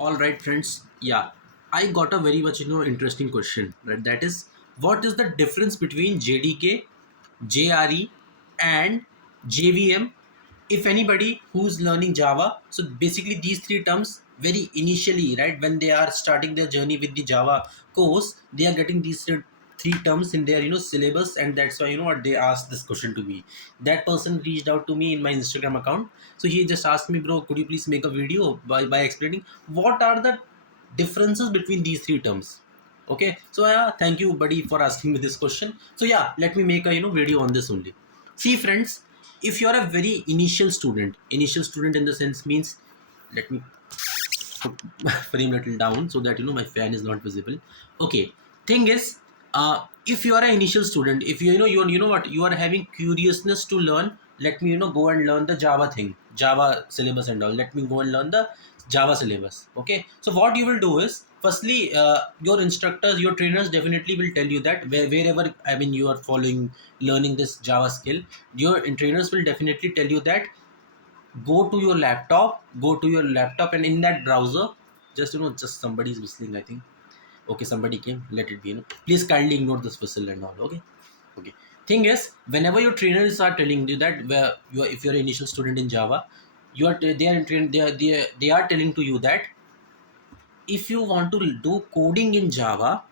All right, friends. Yeah, I got a very much interesting question. Right, that is, what is the difference between JDK, JRE, and JVM? If anybody who's learning Java, so basically these three terms very initially, right, when they are starting their journey with the Java course, they are getting these three terms in their syllabus, and that's why what they asked this question to me. That person reached out to me in my Instagram account, so he just asked me, bro, could you please make a video by explaining what are the differences between these three terms. Okay, so thank you buddy for asking me this question. So yeah, let me make a video on this only. See friends, if you are a very initial student in the sense means, let me frame little down so that my fan is not visible. Okay, thing is, if you are an initial student, if you you are having curiousness to learn, let me go and learn the Java thing, Java syllabus and all. Let me go and learn the Java syllabus. Okay, so what you will do is, firstly, your instructors, your trainers definitely will tell you that wherever you are following learning this Java skill, your trainers will definitely tell you that go to your laptop and in that browser, just just somebody is whistling, I think. Okay, somebody came, let it be. Please kindly ignore this whistle and all. Okay. Okay, thing is, whenever your trainers are telling you that, where you are, if you're an initial student in Java, you are they are in train they are telling to you that if you want to do coding in Java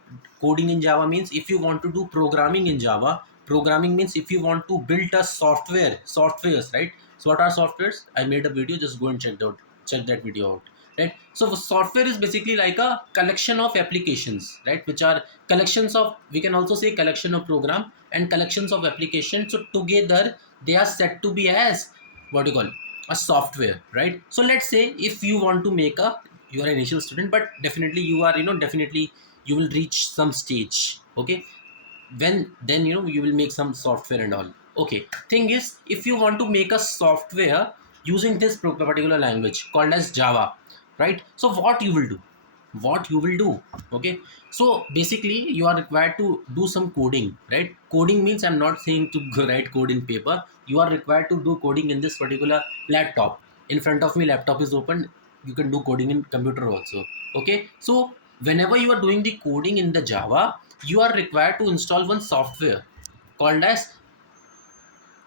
means, if you want to do programming in Java, programming means if you want to build a softwares, right? So what are softwares? I made a video, just go and check that video out, right? So software is basically like a collection of applications, right? Which are collections of, we can also say collection of program and collections of applications. So together they are said to be as, what do you call, a software, right? So let's say if you want to make a, you are an initial student, but definitely you are definitely you will reach some stage. Okay, when then you will make some software and all. Okay, thing is, if you want to make a software using this particular language called as Java, right? So what you will do, okay, so basically you are required to do some coding, right? Coding means, I'm not saying to go write code in paper. You are required to do coding in this particular laptop. In front of me, laptop is open. You can do coding in computer also. Okay, so whenever you are doing the coding in the Java, you are required to install one software called as,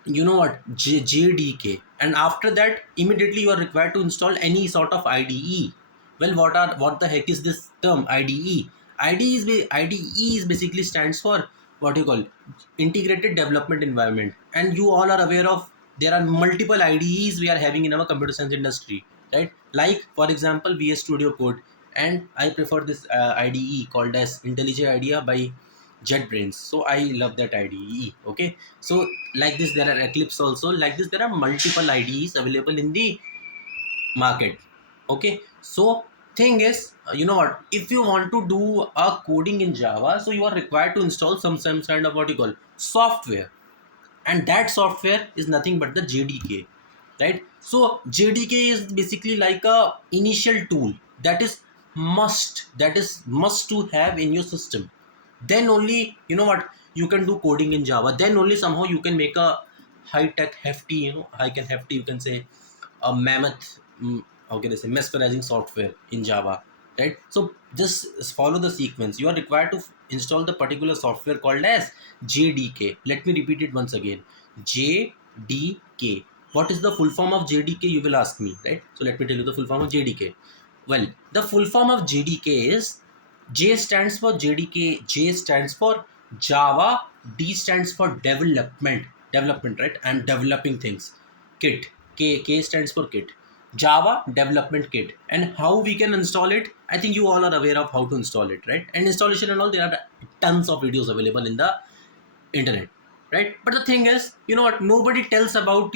JDK, and after that immediately you are required to install any sort of IDE. Well, what the heck is this term IDE? IDE is basically stands for, what you call, integrated development environment, and you all are aware of there are multiple IDEs we are having in our computer science industry, right? Like for example, VS Studio Code, and I prefer this IDE called as IntelliJ IDEA by JetBrains. So I love that IDE. Okay, so like this there are Eclipse also. Like this there are multiple IDEs available in the market. Okay, so thing is, what, if you want to do a coding in Java, so you are required to install some kind of, what you call, software, and that software is nothing but the JDK, right? So JDK is basically like a initial tool that is must to have in your system. Then only, what, you can do coding in Java. Then only somehow you can make a high tech hefty, you can say a mammoth, how can I say, mesmerizing software in Java, right? So just follow the sequence. You are required to install the particular software called as JDK. Let me repeat it once again. JDK. What is the full form of JDK, you will ask me, right? So let me tell you the full form of JDK. Well, the full form of JDK is, J stands for JDK, J stands for Java, D stands for development, right? I'm developing things. Kit, K stands for kit. Java development kit. And how we can install it? I think you all are aware of how to install it, right? And installation and all, there are tons of videos available in the internet, right? But the thing is, what, nobody tells about,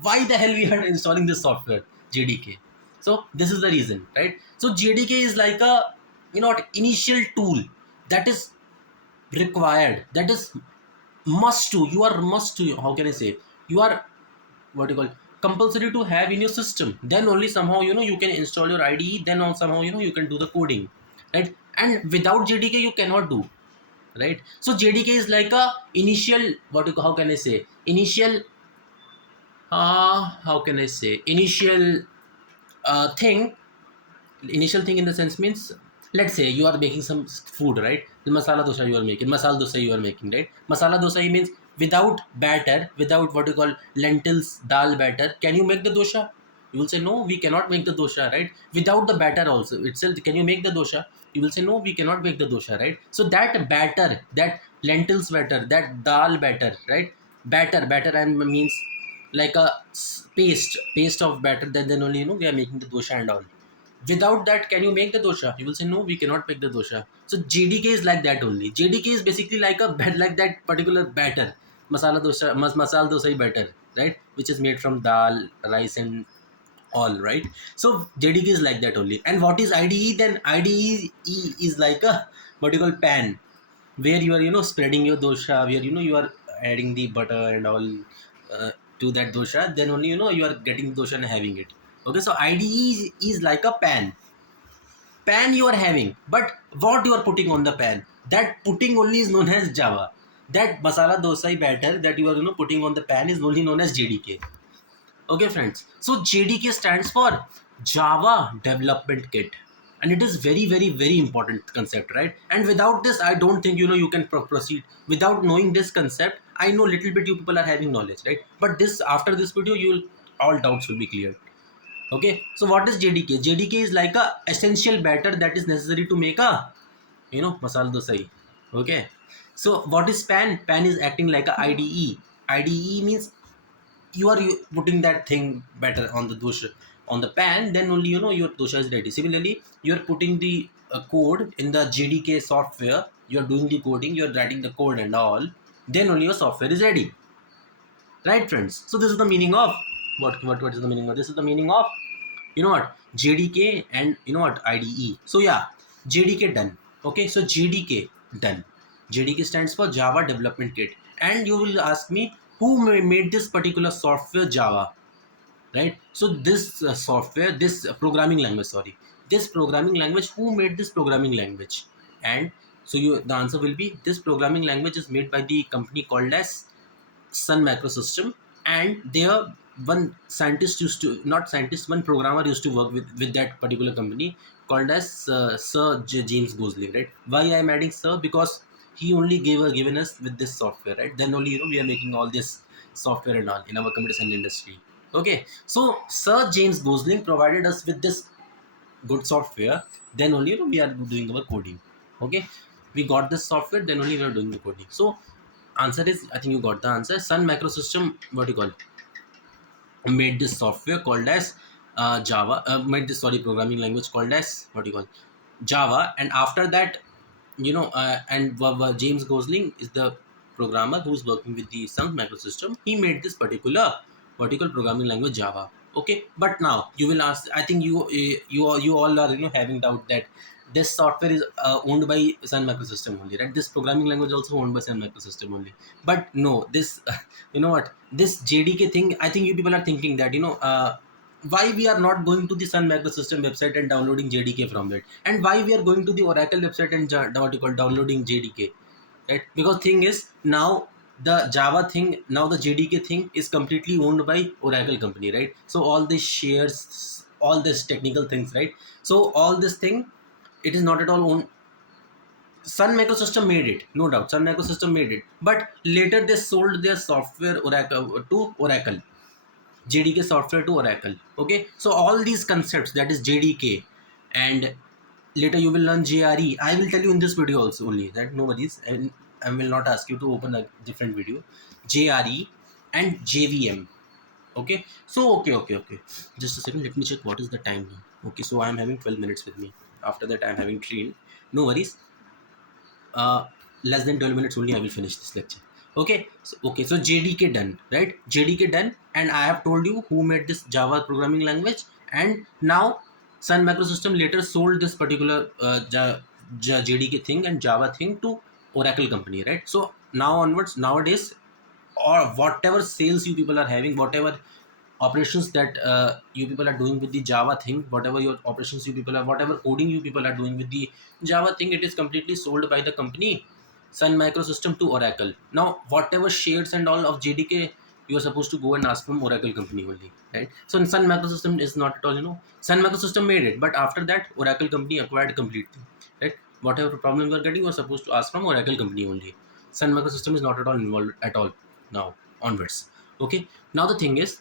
why the hell we are installing this software, JDK. So this is the reason, right? So JDK is like a, what, initial tool that is required, that is must to, you are must to, how can I say, you are, what you call, compulsory to have in your system. Then only somehow, you can install your IDE. Then on somehow, you can do the coding, right? And without JDK you cannot do, right? So JDK is like a initial, what you, how can I say, initial, how can I say, initial thing Initial thing in the sense means, let's say you are making some food, right? The masala dosa you are making, masala dosa you are making, right? Masala dosa means without batter, without what you call lentils, dal batter, can you make the dosha? You will say no, we cannot make the dosha, right? Without the batter also itself, can you make the dosha? You will say no, we cannot make the dosha, right? So that batter, that lentils batter, that dal batter, right? Batter and means like a paste of batter. Then only we are making the dosha and all. Without that, can you make the dosha? You will say no, we cannot make the dosha. So JDK is like that only. JDK is basically like a like that particular batter, masala dosha, masala dosa batter, right? Which is made from dal, rice, and all, right? So JDK is like that only. And what is IDE? Then IDE is like a what you call pan, where you are spreading your dosha, where you are adding the butter and all uh, to that dosha. Then only you are getting dosha and having it. Okay, so IDE is like a pan you are having, but what you are putting on the pan, that putting only is known as Java. That masala dosa batter that you are putting on the pan is only known as JDK. Okay, friends. So JDK stands for Java Development Kit, and it is very, very, very important concept, right? And without this, I don't think you can proceed. Without knowing this concept, I know little bit you people are having knowledge, right? But this after this video, you'll all doubts will be cleared. Okay. So what is JDK? JDK is like a essential batter that is necessary to make a masala dosa. Okay. So what is pan? Pan is acting like a IDE. IDE means you are putting that thing better on the dosha on the pan, then only your dosha is ready. Similarly, you are putting the code in the JDK software, you are doing the coding, you are writing the code and all, then only your software is ready, right, friends? So this is the meaning of what is the meaning of this? Is the meaning of JDK and IDE. So yeah, JDK done. Okay, so JDK done. JDK stands for Java Development Kit. And you will ask me, who made this particular software Java, right? So this software, this programming language, sorry, this programming language, who made this programming language? And so the answer will be, this programming language is made by the company called as Sun Microsystem. And there one scientist used to, not scientist, one programmer used to work with that particular company called as James Gosling, right? Why I am adding Sir? Because he only given us with this software, right? Then only we are making all this software and all in our computer science industry. Okay, so Sir James Gosling provided us with this good software. Then only we are doing our coding. Okay, we got this software, then only we are doing the coding. So answer is, I think you got the answer. Sun Microsystem, what do you call, made this software called as Java. Made this, sorry, programming language called as what do you call, Java. And after that, James Gosling is the programmer who's working with the Sun Microsystem. He made this particular vertical programming language Java. Okay, but now you will ask. I think you all are having doubt that this software is owned by Sun Microsystem only, right? This programming language also owned by Sun Microsystem only. But no, this what, this JDK thing. I think you people are thinking that why we are not going to the Sun Microsystem website and downloading JDK from it, and why we are going to the Oracle website and what you call downloading JDK, right? Because thing is, now the Java thing, now the JDK thing is completely owned by Oracle company, right? So all these shares, all this technical things, right? So all this thing, it is not at all owned. Sun Microsystem made it, no doubt. Sun Microsystem made it, but later they sold their software Oracle to Oracle. JDK software to Oracle. Okay, so all these concepts, that is JDK, and later you will learn JRE. I will tell you in this video also only, that no worries, and I will not ask you to open a different video. JRE and JVM. Okay, so okay. Just a second, let me check what is the time now. Okay, so I am having 12 minutes with me. After that, I am having train. No worries. Less than 12 minutes only I will finish this lecture. Okay, so JDK done, right? JDK done, and I have told you who made this Java programming language. And now Sun Microsystem later sold this particular JDK thing and Java thing to Oracle company, right? So now onwards, nowadays, or whatever sales you people are having, whatever operations that you people are doing with the Java thing, whatever your operations you people are, whatever coding you people are doing with the Java thing, it is completely sold by the company Sun Microsystem to Oracle. Now whatever shares and all of JDK you are supposed to go and ask from Oracle company only, right? So in Sun Microsystem is not at all, Sun Microsystem made it, but after that Oracle company acquired completely, right? Whatever problem you are getting, you are supposed to ask from Oracle company only. Sun Microsystem is not at all involved at all now onwards. Okay, now the thing is,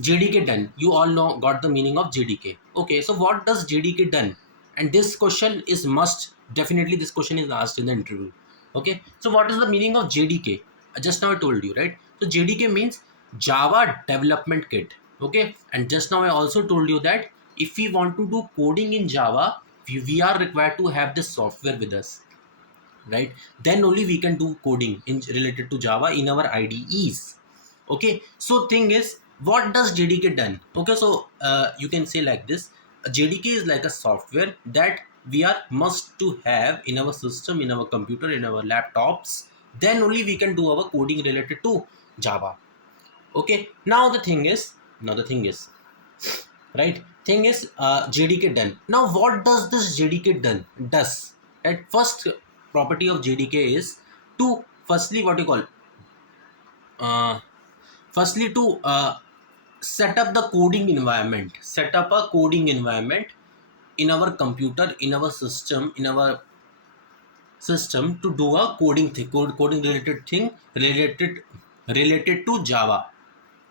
JDK done. You all know got the meaning of JDK. Okay, so what does JDK done? And this question is must, definitely this question is asked in the interview. Okay, so what is the meaning of JDK? Just now I told you, right? So JDK means Java Development Kit. Okay, and just now I also told you that if we want to do coding in Java, we are required to have this software with us, right? Then only we can do coding in related to Java in our IDEs. Okay, so thing is, what does JDK done? Okay, so you can say like this: JDK is like a software that we are must to have in our system, in our computer, in our laptops. Then only we can do our coding related to Java. Okay, now the thing is, right? Thing is, JDK done. Now, what does this JDK done does? Right, first property of JDK is to firstly what you call uh, firstly to set up the coding environment, set up a coding environment in our computer, in our system, in our system to do a coding thing, coding related thing related to Java.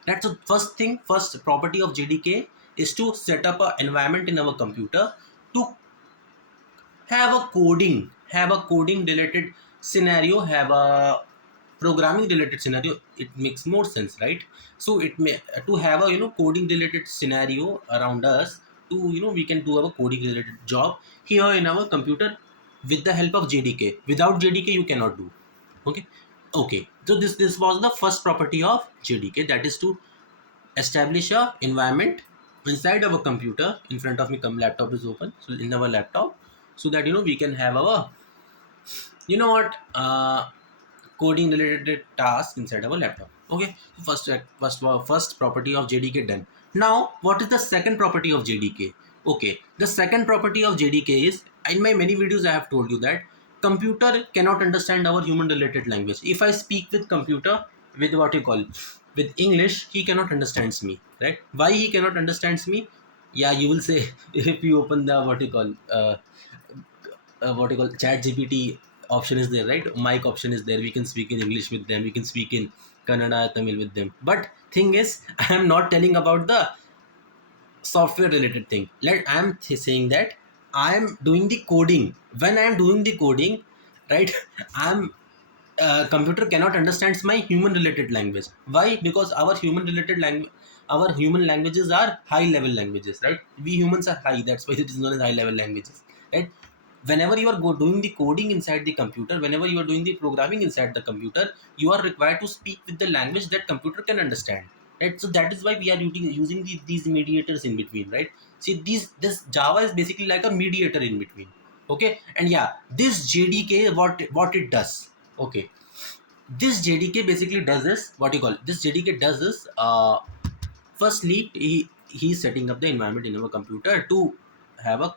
That's the first thing. First property of JDK is to set up an environment in our computer to have a coding related scenario, have a programming related scenario. It makes more sense, right? So it may to have a coding related scenario around us, to we can do our coding related job here in our computer with the help of JDK. Without JDK you cannot do. Okay, okay, so this was the first property of JDK, that is to establish a environment inside our computer. In front of me laptop is open, so in our laptop, so that we can have our what coding related task inside our laptop. Okay, first property of JDK done. Now what is the second property of JDK? Okay, the second property of JDK is, in my many videos I have told you that computer cannot understand our human related language. If I speak with computer with what you call with English, he cannot understands me, right? Why he cannot understands me? Yeah, you will say if you open the what you call chat GPT option is there, right? Mic option is there, we can speak in English with them, we can speak in Kannada, Tamil with them. But thing is, I am not telling about the software related thing. I am saying that I am doing the coding. When I am doing the coding, right, I'm computer cannot understands my human related language. Why? Because our human related language, our human languages are high level languages, right? We humans are high, that's why it is known as high level languages, right? Whenever you are doing the coding inside the computer, whenever you are doing the programming inside the computer, you are required to speak with the language that computer can understand, right? So that is why we are using these mediators in between, right? See, this Java is basically like a mediator in between. Okay, and yeah, this JDK, what it does. Okay, this JDK basically does this, what you call this JDK does this, firstly he's setting up the environment in our computer to have a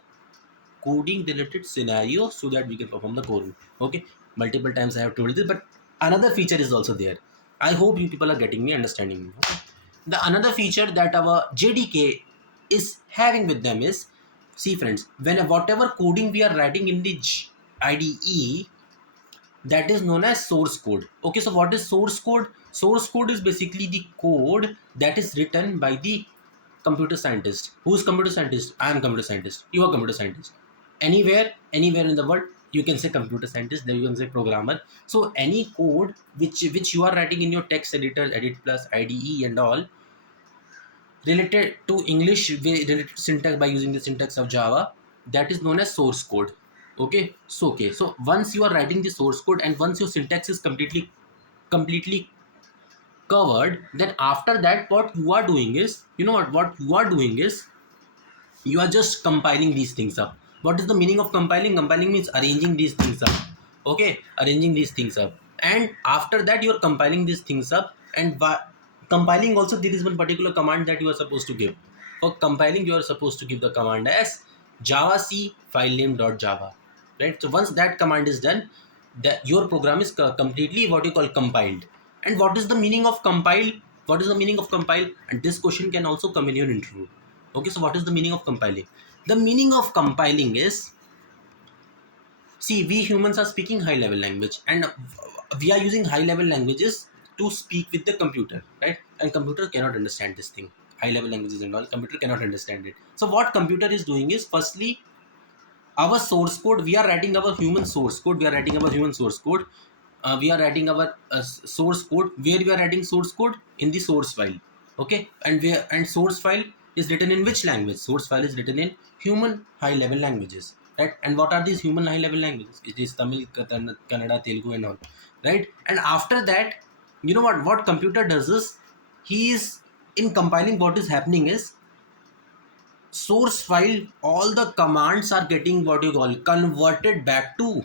coding related scenario so that we can perform the coding. Okay, multiple times I have told this, but another feature is also there. I hope you people are getting me, understanding me. Okay? The another feature that our JDK is having with them is, see friends, when whatever coding we are writing in the IDE, that is known as source code. Okay, so what is source code? Source code is basically the code that is written by the computer scientist. Who's computer scientist? I am computer scientist, you are computer scientist. Anywhere in the world you can say computer scientist, then you can say programmer. So any code which you are writing in your text editor, edit plus, IDE and all, related to English, related to syntax by using the syntax of Java, that is known as source code. Okay, so once you are writing the source code and once your syntax is completely covered, then after that what you are doing is, what you are doing is, you are just compiling these things up. What is the meaning of compiling? Compiling means arranging these things up. Okay, arranging these things up, and after that you are compiling these things up. And compiling also, there is one particular command that you are supposed to give. For compiling, you are supposed to give the command as javac filename.java, right? So once that command is done, that your program is completely what you call compiled. And what is the meaning of compile? What is the meaning of compile? And this question can also come in your interview. Okay, so what is the meaning of compiling? The meaning of compiling is, see, we humans are speaking high level language, and we are using high level languages to speak with the computer, right? And computer cannot understand this thing. High level languages and all, computer cannot understand it. So what computer is doing is, firstly, our source code, we are writing our human source code, we are writing our human source code, we are writing our source code, where we are writing source code in the source file. Okay, and where, and source file is written in which language? Source file is written in human high level languages, right? And what are these human high level languages? It is Tamil, Kannada, Telugu and all, right? And after that, you know what computer does is, he is, in compiling, what is happening is, source file, all the commands are getting, what you call, converted back to,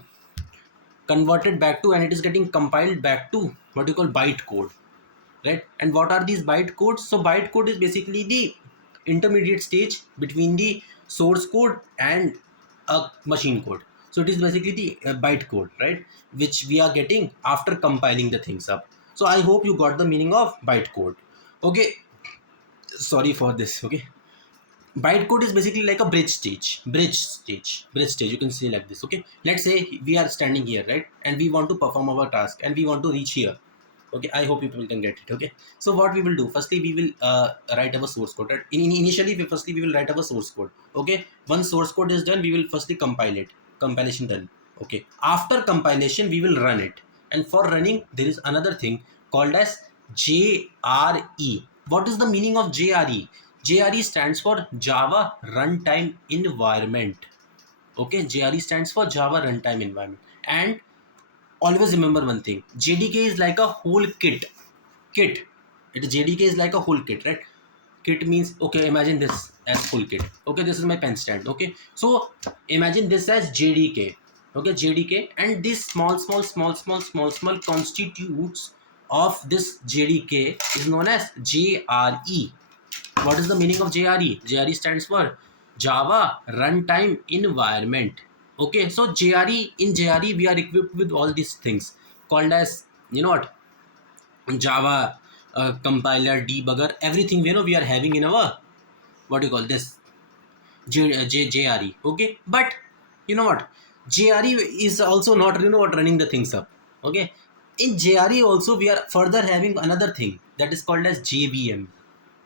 and it is getting compiled back to, what you call, byte code, right? And what are these byte codes? So byte code is basically the intermediate stage between the source code and a machine code. So it is basically the byte code, right, which we are getting after compiling the things up. So I hope you got the meaning of byte code. Okay, sorry for this. Okay, bytecode is basically like a bridge stage, you can say like this. Okay, let's say we are standing here, right, and we want to perform our task, and we want to reach here. Okay, I hope people can get it. Okay, so what we will do, firstly we will write our source code, right? Initially firstly we will write our source code. Okay, once source code is done, we will firstly compile it. Compilation done. Okay, after compilation we will run it, and for running there is another thing called as JRE. What is the meaning of JRE? JRE stands for Java Runtime Environment. Okay, JRE stands for Java Runtime Environment. And always remember one thing, JDK is like a whole kit. JDK is like a whole kit, right? Kit means, okay, imagine this as full kit. Okay, this is my pen stand. Okay, so imagine this as JDK. Okay, JDK, and this small constitutes of this JDK is known as JRE. What is the meaning of JRE? JRE stands for Java Runtime Environment. Okay, so JRE, in JRE we are equipped with all these things called as, you know what, Java compiler, debugger, everything, you know, we are having in our, what do you call this, JRE. Okay, but you know what, JRE is also not, you know what, running the things up. Okay, in JRE also we are further having another thing that is called as JVM.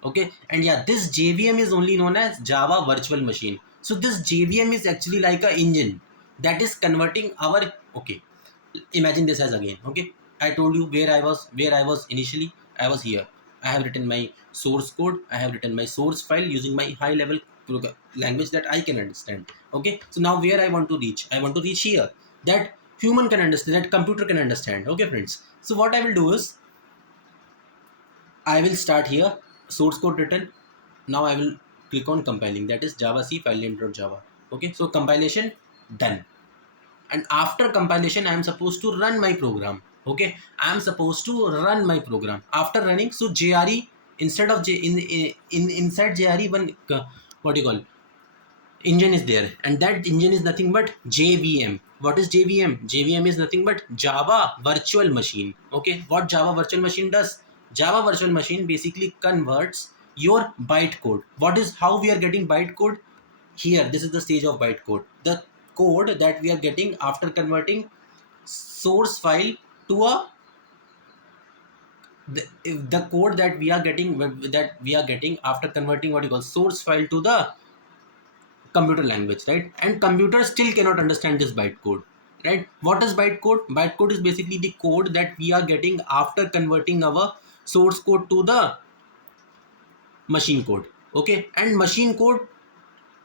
Okay, and yeah, this JVM is only known as Java Virtual Machine. So this JVM is actually like a engine that is converting our, okay, imagine this as again. Okay, I told you where I was initially. I was here. I have written my source code, I have written my source file using my high level language that I can understand. Okay, so now where I want to reach, I want to reach here, that human can understand, that computer can understand. Okay friends, so what I will do is, I will start here, source code written. Now I will click on compiling, that is Java C file name.java. Okay, so compilation done. And after compilation I am supposed to run my program. Okay, I am supposed to run my program. After running, so JRE, instead of inside JRE, one what do you call, engine is there, and that engine is nothing but JVM. What is JVM? JVM is nothing but Java Virtual Machine. Okay, what Java Virtual Machine does? Java Virtual Machine basically converts your bytecode. What is, how we are getting bytecode? Here, this is the stage of bytecode. The code that we are getting after converting source file to a, the code that we are getting after converting, what you call, source file to the computer language, right? And computer still cannot understand this bytecode, right? What is bytecode? Bytecode is basically the code that we are getting after converting our source code to the machine code. Okay, and machine code,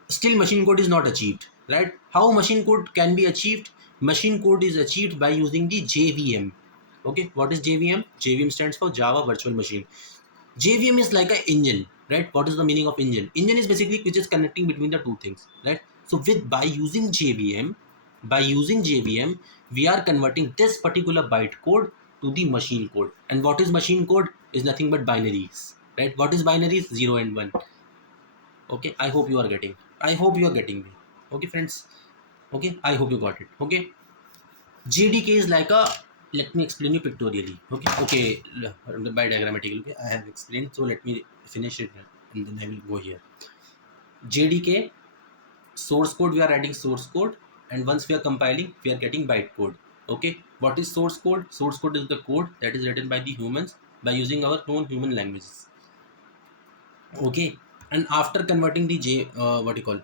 still machine code is not achieved, right? How machine code can be achieved? Machine code is achieved by using the JVM. Okay, what is JVM? JVM stands for Java Virtual Machine. JVM is like an engine, right? What is the meaning of engine? Engine is basically which is connecting between the two things, right? So with, by using JVM, we are converting this particular byte code to the machine code. And what is machine code? Is nothing but binaries, right? What is binaries? 0 and 1. Okay, I hope you are getting. I hope you are getting me. Okay, friends. Okay, I hope you got it. Okay, JDK is like a let me explain you pictorially. Okay, by diagrammatically. Okay, I have explained, so let me finish it and then I will go here. JDK source code, we are writing source code, and once we are compiling, we are getting bytecode. Okay, what is source code? Source code is the code that is written by the humans by using our own human languages. Okay, and after converting the what you call,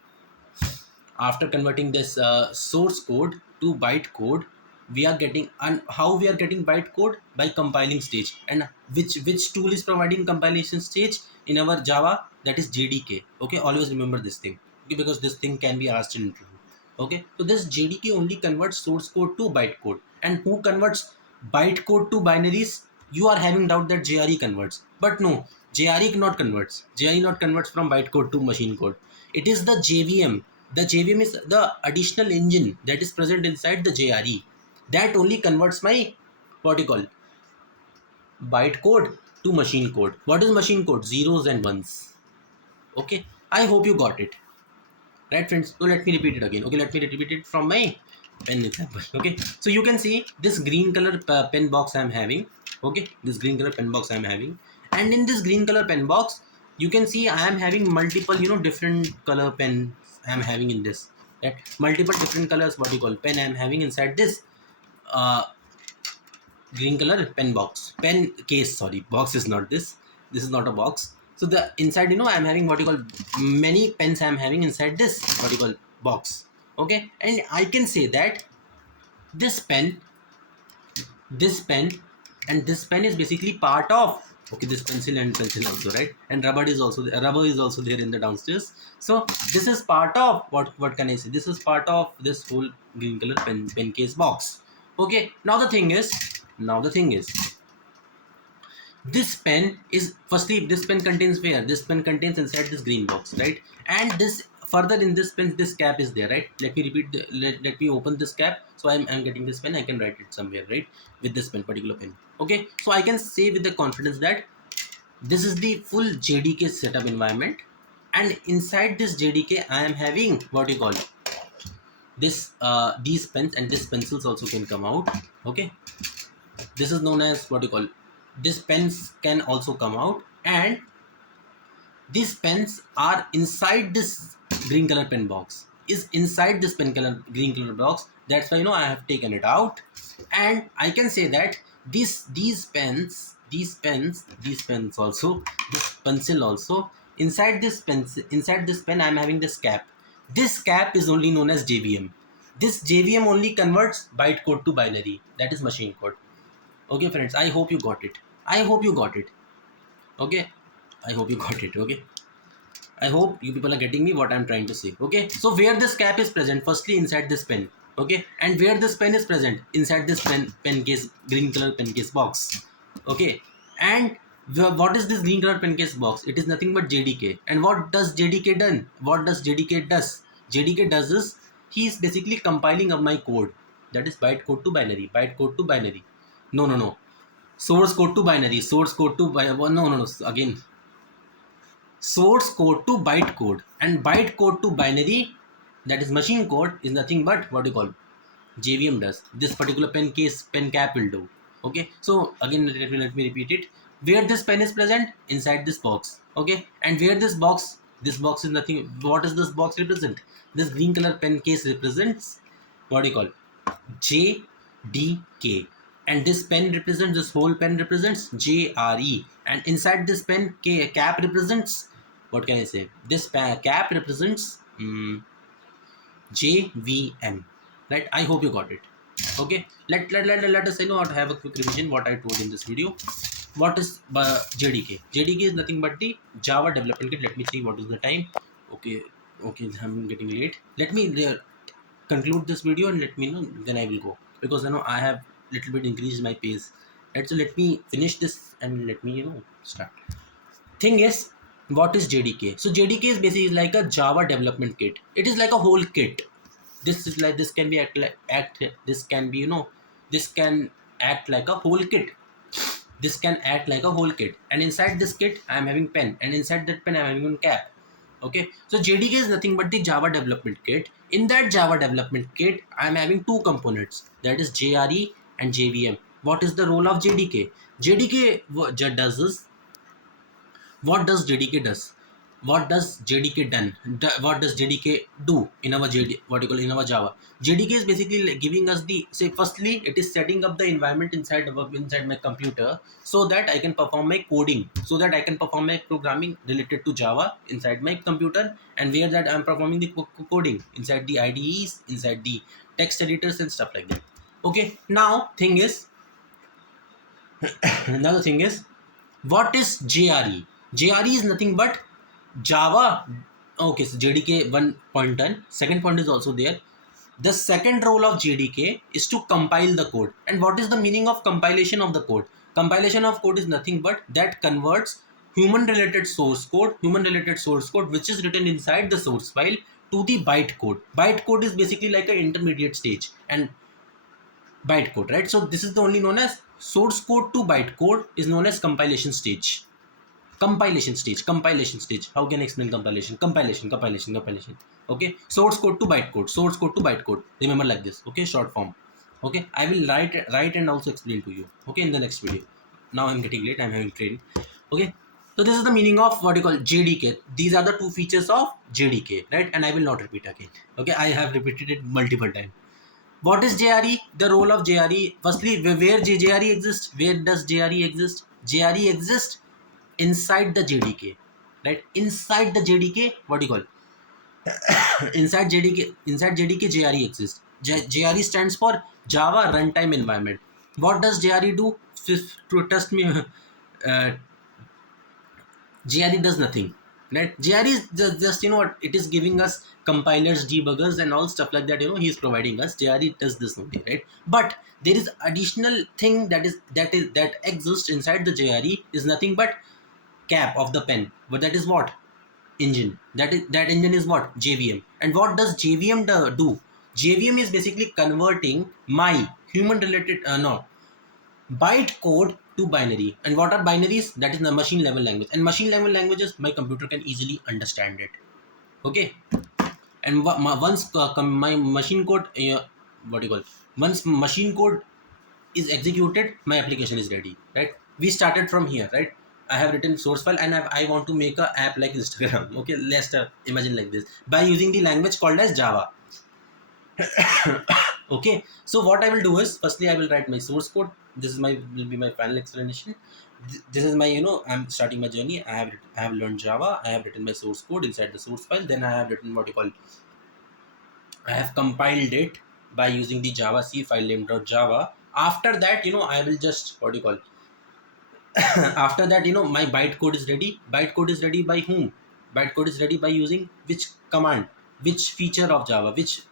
after converting this source code to byte code, we are getting, and how we are getting byte code? By compiling stage. And which tool is providing compilation stage in our Java? That is JDK. Okay, always remember this thing, okay, because this thing can be asked in interview. Okay, so this JDK only converts source code to byte code. And who converts byte code to binaries? You are having doubt that JRE converts, but no, JRE not converts. JRE not converts from byte code to machine code. It is the JVM. The JVM is the additional engine that is present inside the JRE, that only converts my, what you call, byte code to machine code. What is machine code? Zeros and ones. Okay, I hope you got it, right, friends? So let me repeat it again. Okay, let me repeat it from my pen example. Okay, so you can see this green color pen box I am having. Okay, this green color pen box I am having, and in this green color pen box, you can see I am having multiple, different color pens I am having in this. Right? Multiple different colors, what you call, pen I am having inside this uh, green color pen case. Sorry, box is not this. This is not a box. So the inside, I'm having what you call, many pens I'm having inside this, what you call, box. Okay, and I can say that this pen, this pen, and this pen is basically part of, okay, this pencil and pencil also, right? And rubber is also there, rubber is also there in the downstairs. So this is part of what can I say, this is part of this whole green color pen case box. Okay, now the thing is, this pen is, firstly, this pen contains where? This pen contains inside this green box, right? And this, further in this pen, this cap is there, right? Let me repeat let me open this cap. So I'm getting this pen, I can write it somewhere, right? With this pen, particular pen. Okay, so I can say with the confidence that this is the full JDK setup environment, and inside this JDK I am having, what you call, this these pens, and these pencils also can come out. Okay, this is known as, what you call, these pens can also come out, and these pens are inside this green color pen box, is inside this green color box. That's why, I have taken it out, and I can say that these pens also, this pencil also, inside this pen I'm having this cap. This cap is only known as JVM. This JVM only converts byte code to binary, that is machine code. Okay, friends, I hope you got it. I hope you got it. Okay, I hope you got it. Okay, I hope you people are getting me what I'm trying to say. Okay, so where this cap is present, firstly inside this pen. Okay, and where this pen is present, inside this pen case, green color pen case box. Okay, and what is this green color pen case box? It is nothing but JDK. And what does JDK done? What does JDK does? JDK does is, he is basically compiling of my code, that is byte code to binary, byte code to binary. No, source code to binary, source code to no, again, source code to byte code, and byte code to binary, that is machine code, is nothing but, what you call, JVM does. This particular pen cap will do. Okay, so again, let me repeat it. Where this pen is present, inside this box. Okay, and where this box is nothing. What does this box represent? This green color pen case represents, what do you call, JDK, and this pen represents, this whole pen represents JRE, and inside this pen cap represents, what can I say, this cap represents JVM, right? I hope you got it. Okay, let us have a quick revision what I told in this video. What is JDK? JDK is nothing but the Java development kit. Let me see what is the time. Okay, I'm getting late. Let me conclude this video and let me know, then I will go, because I have little bit increased my pace. Right, so let me finish this and let me start. Thing is, what is JDK? So JDK is basically like a Java development kit. It is like a whole kit. This is like, this can be this can be, this can act like a whole kit. This can act like a whole kit, and inside this kit I am having pen, and inside that pen I am having one cap. Okay, so JDK is nothing but the Java development kit. In that Java development kit I am having two components, that is JRE and JVM. What is the role of JDK? JDK does is, what does JDK does? What does JDK done? What does JDK do in our what you call in our Java? JDK is basically like giving us the, say, firstly it is setting up the environment inside my computer, so that I can perform my coding, so that I can perform my programming related to Java inside my computer, and where that I'm performing the coding inside the IDEs, inside the text editors and stuff like that. Okay, now thing is, another thing is, what is JRE? JRE is nothing but Java. Okay, so JDK 1.10. Second point is also there. The second role of JDK is to compile the code. And what is the meaning of compilation of the code? Compilation of code is nothing but that converts human related source code which is written inside the source file to the byte code. Byte code is basically like an intermediate stage, and bytecode, right? So this is the only known as source code to bytecode is known as compilation stage. Compilation stage. How can I explain compilation? Compilation. Okay, source code to bytecode, source code to bytecode. Remember like this. Okay, short form. Okay, I will write and also explain to you. Okay, in the next video. Now I'm getting late. I'm having training. Okay. So this is the meaning of what you call JDK. These are the two features of JDK, right? And I will not repeat again. Okay, I have repeated it multiple times. What is JRE? The role of JRE. Firstly, where JRE exists? Where does JRE exist? JRE exists inside the JDK, right? Inside the JDK, what do you call? Inside JDK, JRE exists. JRE stands for Java Runtime Environment. What does JRE do? To test me, JRE does nothing, right? JRE is just, you know what, it is giving us compilers, debuggers, and all stuff like that. You know, he is providing us. JRE does this only, right? But there is additional thing that exists inside the JRE is nothing but cap of the pen. But that is what? Engine. That engine is what? JVM. And what does JVM do? JVM is basically converting my human related no byte code to binary. And what are binaries? That is the machine level language. And machine level languages, my computer can easily understand it. Okay. And once my machine code, what do you call? Once machine code is executed, my application is ready, right? We started from here, right? I have written source file, and I want to make a app like Instagram. Okay, let's imagine like this by using the language called as Java. Okay, so what I will do is, firstly I will write my source code. This is will be my final explanation. This is my, you know, I'm starting my journey. I have learned Java. I have written my source code inside the source file. Then I have written what you call, I have compiled it by using the Java C file name .java. After that, you know, I will just what do you call after that, you know, my bytecode is ready. Bytecode is ready by whom? Bytecode is ready by using which command, which feature of Java, which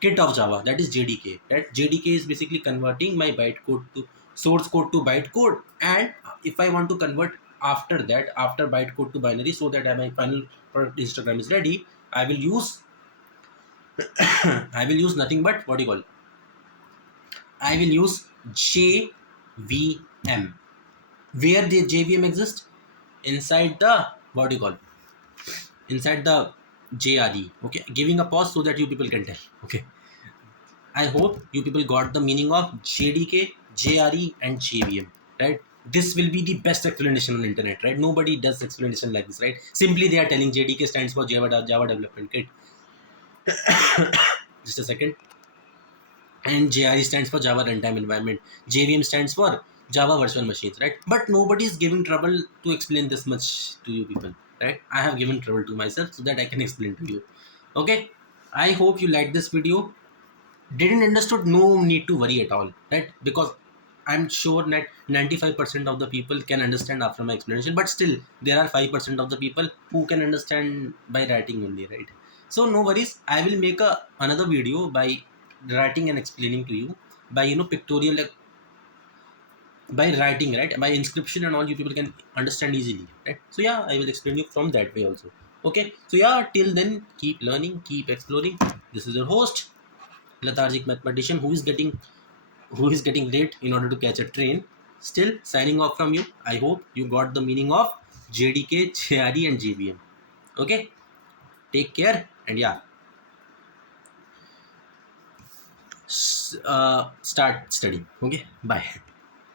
kit of Java, that is JDK, right? JDK is basically converting my bytecode to source code to bytecode. And if I want to convert after that, after bytecode to binary, so that my final product Instagram is ready, I will use I will use nothing but what do you call, I will use JVM. Where the JVM exists? Inside the what do you call, inside the JRE. Okay, giving a pause so that you people can tell. Okay, I hope you people got the meaning of JDK, JRE, and JVM, right? This will be the best explanation on the internet, right? Nobody does explanation like this, right? Simply they are telling JDK stands for Java Development Kit. Just a second. And JRE stands for Java Runtime Environment. JVM stands for Java Virtual Machines, right? But nobody is giving trouble to explain this much to you people, right? I have given trouble to myself so that I can explain to you. Okay, I hope you liked this video. Didn't understood, no need to worry at all, right? Because I'm sure that 95% of the people can understand after my explanation, but still there are 5% of the people who can understand by writing only, right? So no worries, I will make another video by writing and explaining to you by, you know, pictorial, like, by writing, right? By inscription and all, you people can understand easily, right? So yeah, I will explain you from that way also. Okay, so yeah, till then, keep learning, keep exploring. This is your host, lethargic mathematician, who is getting late in order to catch a train. Still signing off from you. I hope you got the meaning of JDK, JRE, and JVM. Okay, take care, and yeah, start studying. Okay, bye.